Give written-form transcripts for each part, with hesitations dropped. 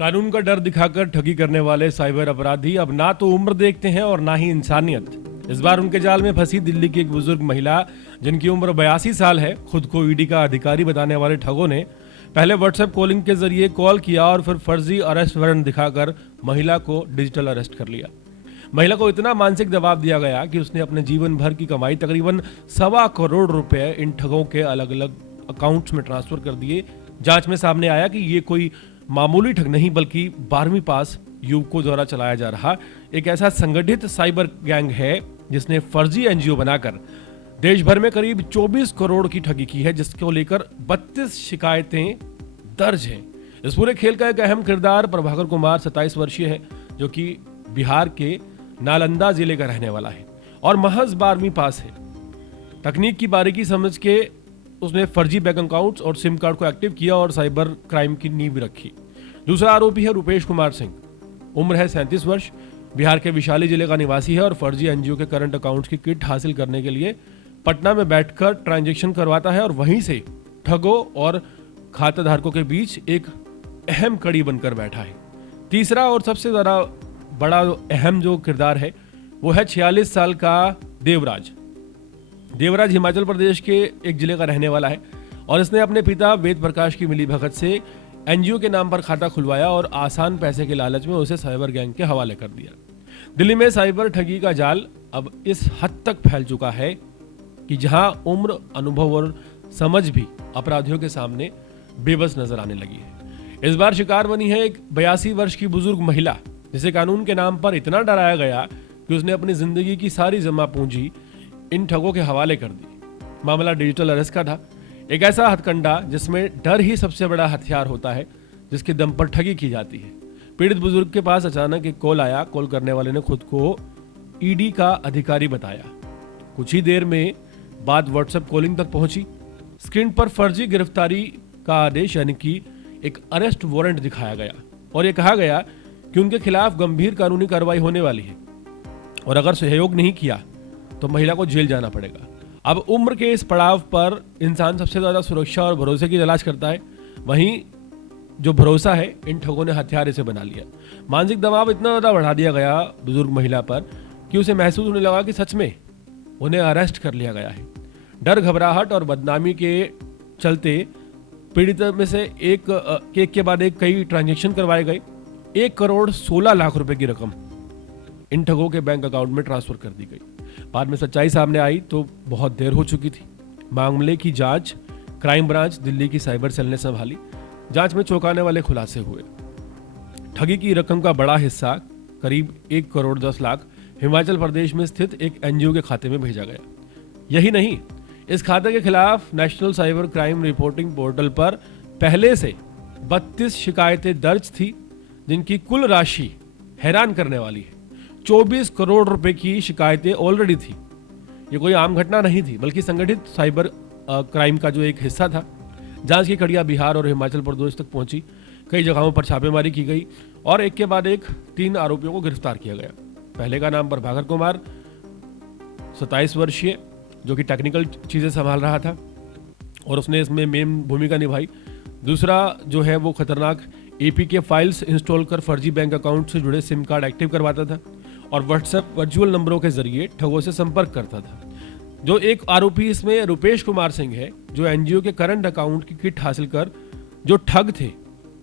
कानून का डर दिखाकर ठगी करने वाले साइबर अपराधी अब ना तो उम्र देखते हैं और ना ही इंसानियत। इस बार उनके जाल में फंसी दिल्ली की एक बुजुर्ग महिला जिनकी उम्र 82 साल है। खुद को ईडी का अधिकारी बताने वाले ठगों ने पहले व्हाट्सएप कॉलिंग के जरिए कॉल किया और फिर फर्जी अरेस्ट वारंट दिखाकर महिला को डिजिटल अरेस्ट कर लिया। महिला को इतना मानसिक दबाव दिया गया कि उसने अपने जीवन भर की कमाई तकरीबन 1.25 करोड़ रुपए इन ठगों के अलग अलग अकाउंट्स में ट्रांसफर कर दिए। जांच में सामने आया कि ये कोई मामूली ठग नहीं बल्कि 12वीं पास युवकों द्वारा चलाया जा रहा एक ऐसा संगठित साइबर गैंग है जिसने फर्जी एनजीओ बनाकर देश भर में करीब 24 करोड़ की ठगी की है, जिसको लेकर 32 शिकायतें दर्ज हैं। इस पूरे खेल का एक अहम किरदार प्रभाकर कुमार 27 वर्षीय है, जो कि बिहार के नालंदा जिले का रहने वाला है और महज 12वीं पास है। तकनीक की बारीकी समझ के उसने फर्जी बैंक अकाउंट्स और सिम कार्ड को एक्टिव किया और साइबर क्राइम की नींव रखी। दूसरा आरोपी है रुपेश कुमार सिंह। उम्र है 37 वर्ष, बिहार के वैशाली जिले का निवासी है और फर्जी एनजीओ के करंट अकाउंट्स की किट हासिल करने के लिए पटना में बैठकर ट्रांजैक्शन करवाता है और वहीं से ठगों और खाता धारकों के बीच एक अहम कड़ी बनकर बैठा है। तीसरा और सबसे ज्यादा बड़ा अहम जो किरदार है वो है 46 साल का देवराज। देवराज हिमाचल प्रदेश के एक जिले का रहने वाला है और इसने अपने पिता वेद प्रकाश की मिलीभगत से एनजीओ के नाम पर खाता खुलवाया और आसान पैसे के लालच में उसे साइबर गैंग के हवाले कर दिया। दिल्ली में साइबर ठगी का जाल अब इस हद तक फैल चुका है कि जहां उम्र, अनुभव और समझ भी अपराधियों के सामने बेबस नजर आने लगी है। इस बार शिकार बनी है एक 82 वर्ष की बुजुर्ग महिला, जिसे कानून के नाम पर इतना डराया गया कि उसने अपनी जिंदगी की सारी जमा पूंजी इन ठगों के हवाले कर दी। मामला डिजिटल अरेस्ट का था, एक ऐसा हथकंडा जिसमें डर ही सबसे बड़ा हथियार होता है, जिसके दम पर ठगी की जाती है। पीड़ित बुजुर्ग के पास अचानक एक कॉल आया। कॉल करने वाले ने खुद को ईडी का अधिकारी बताया। कुछ ही देर में बात व्हाट्सएप कॉलिंग तक पहुंची। स्क्रीन पर फर्जी गिरफ्तारी का आदेश यानी कि एक अरेस्ट वारंट दिखाया गया और यह कहा गया कि उनके खिलाफ गंभीर कानूनी कार्रवाई होने वाली है और अगर सहयोग नहीं किया तो महिला को जेल जाना पड़ेगा। अब उम्र के इस पड़ाव पर इंसान सबसे ज्यादा सुरक्षा और भरोसे की तलाश करता है, वहीं जो भरोसा है इन ठगों ने हथियार इसे बना लिया। मानसिक दबाव इतना ज्यादा बढ़ा दिया गया बुजुर्ग महिला पर कि उसे महसूस होने लगा कि सच में उन्हें अरेस्ट कर लिया गया है। डर, घबराहट और बदनामी के चलते पीड़ित में से एक के बाद एक कई ट्रांजैक्शन करवाए गए। 1 करोड़ 16 लाख रुपए की रकम इन ठगों के बैंक अकाउंट में ट्रांसफर कर दी गई। बाद में सच्चाई सामने आई तो बहुत देर हो चुकी थी। मामले की जांच क्राइम ब्रांच दिल्ली की साइबर सेल ने संभाली। जांच में चौंकाने वाले खुलासे हुए। ठगी की रकम का बड़ा हिस्सा करीब 1 करोड़ 10 लाख हिमाचल प्रदेश में स्थित एक एनजीओ के खाते में भेजा गया। यही नहीं, इस खाते के खिलाफ national cyber crime reporting portal पर पहले से 32 शिकायतें दर्ज थी, जिनकी कुल राशि हैरान करने वाली है। 24 करोड़ रुपए की शिकायतें ऑलरेडी थी। ये कोई आम घटना नहीं थी बल्कि संगठित साइबर क्राइम का जो एक हिस्सा था। जांच की कड़ियां बिहार और हिमाचल प्रदेश तक पहुंची। कई जगहों पर छापेमारी की गई और एक के बाद एक 3 आरोपियों को गिरफ्तार किया गया। पहले का नाम प्रभाकर कुमार 27 वर्षीय, जो कि टेक्निकल चीजें संभाल रहा था और उसने इसमें मेन भूमिका निभाई। दूसरा जो है वो खतरनाक एपीके फाइल्स इंस्टॉल कर फर्जी बैंक अकाउंट से जुड़े सिम कार्ड एक्टिव करवाता था और व्हाट्सएप वर्चुअल नंबरों के जरिए ठगों से संपर्क करता था। जो एक आरोपी इसमें रुपेश कुमार सिंह है, जो एनजीओ के करंट अकाउंट की किट हासिल कर जो ठग थे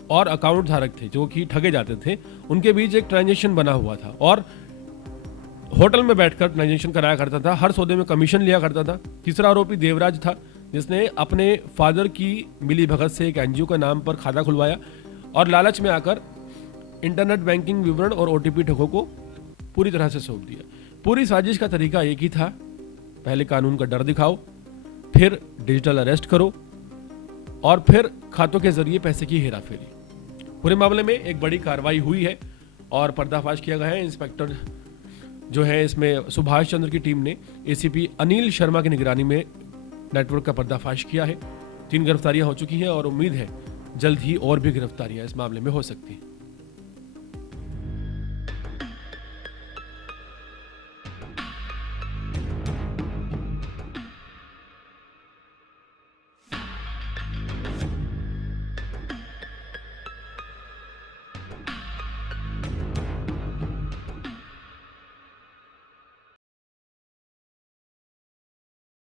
और अकाउंट धारक थे जो कि ठगे जाते थे, उनके बीच एक ट्रांजैक्शन बना हुआ था और होटल में बैठकर ट्रांजैक्शन कराया करता था। हर सौदे में कमीशन लिया करता था। तीसरा आरोपी देवराज था, जिसने अपने फादर की मिलीभगत से एक एनजीओ का नाम पर खाता खुलवाया और लालच में आकर इंटरनेट बैंकिंग विवरण और ओटीपी ठगों को पूरी तरह से सौंप दिया। पूरी साजिश का तरीका एक ही था, पहले कानून का डर दिखाओ, फिर डिजिटल अरेस्ट करो और फिर खातों के जरिए पैसे की हेराफेरी। पूरे मामले में एक बड़ी कार्रवाई हुई है और पर्दाफाश किया गया है। इंस्पेक्टर जो है इसमें सुभाष चंद्र की टीम ने एसीपी अनिल शर्मा की निगरानी में नेटवर्क का पर्दाफाश किया है। 3 गिरफ्तारियां हो चुकी हैं और उम्मीद है जल्द ही और भी गिरफ्तारियां इस मामले में हो सकती हैं।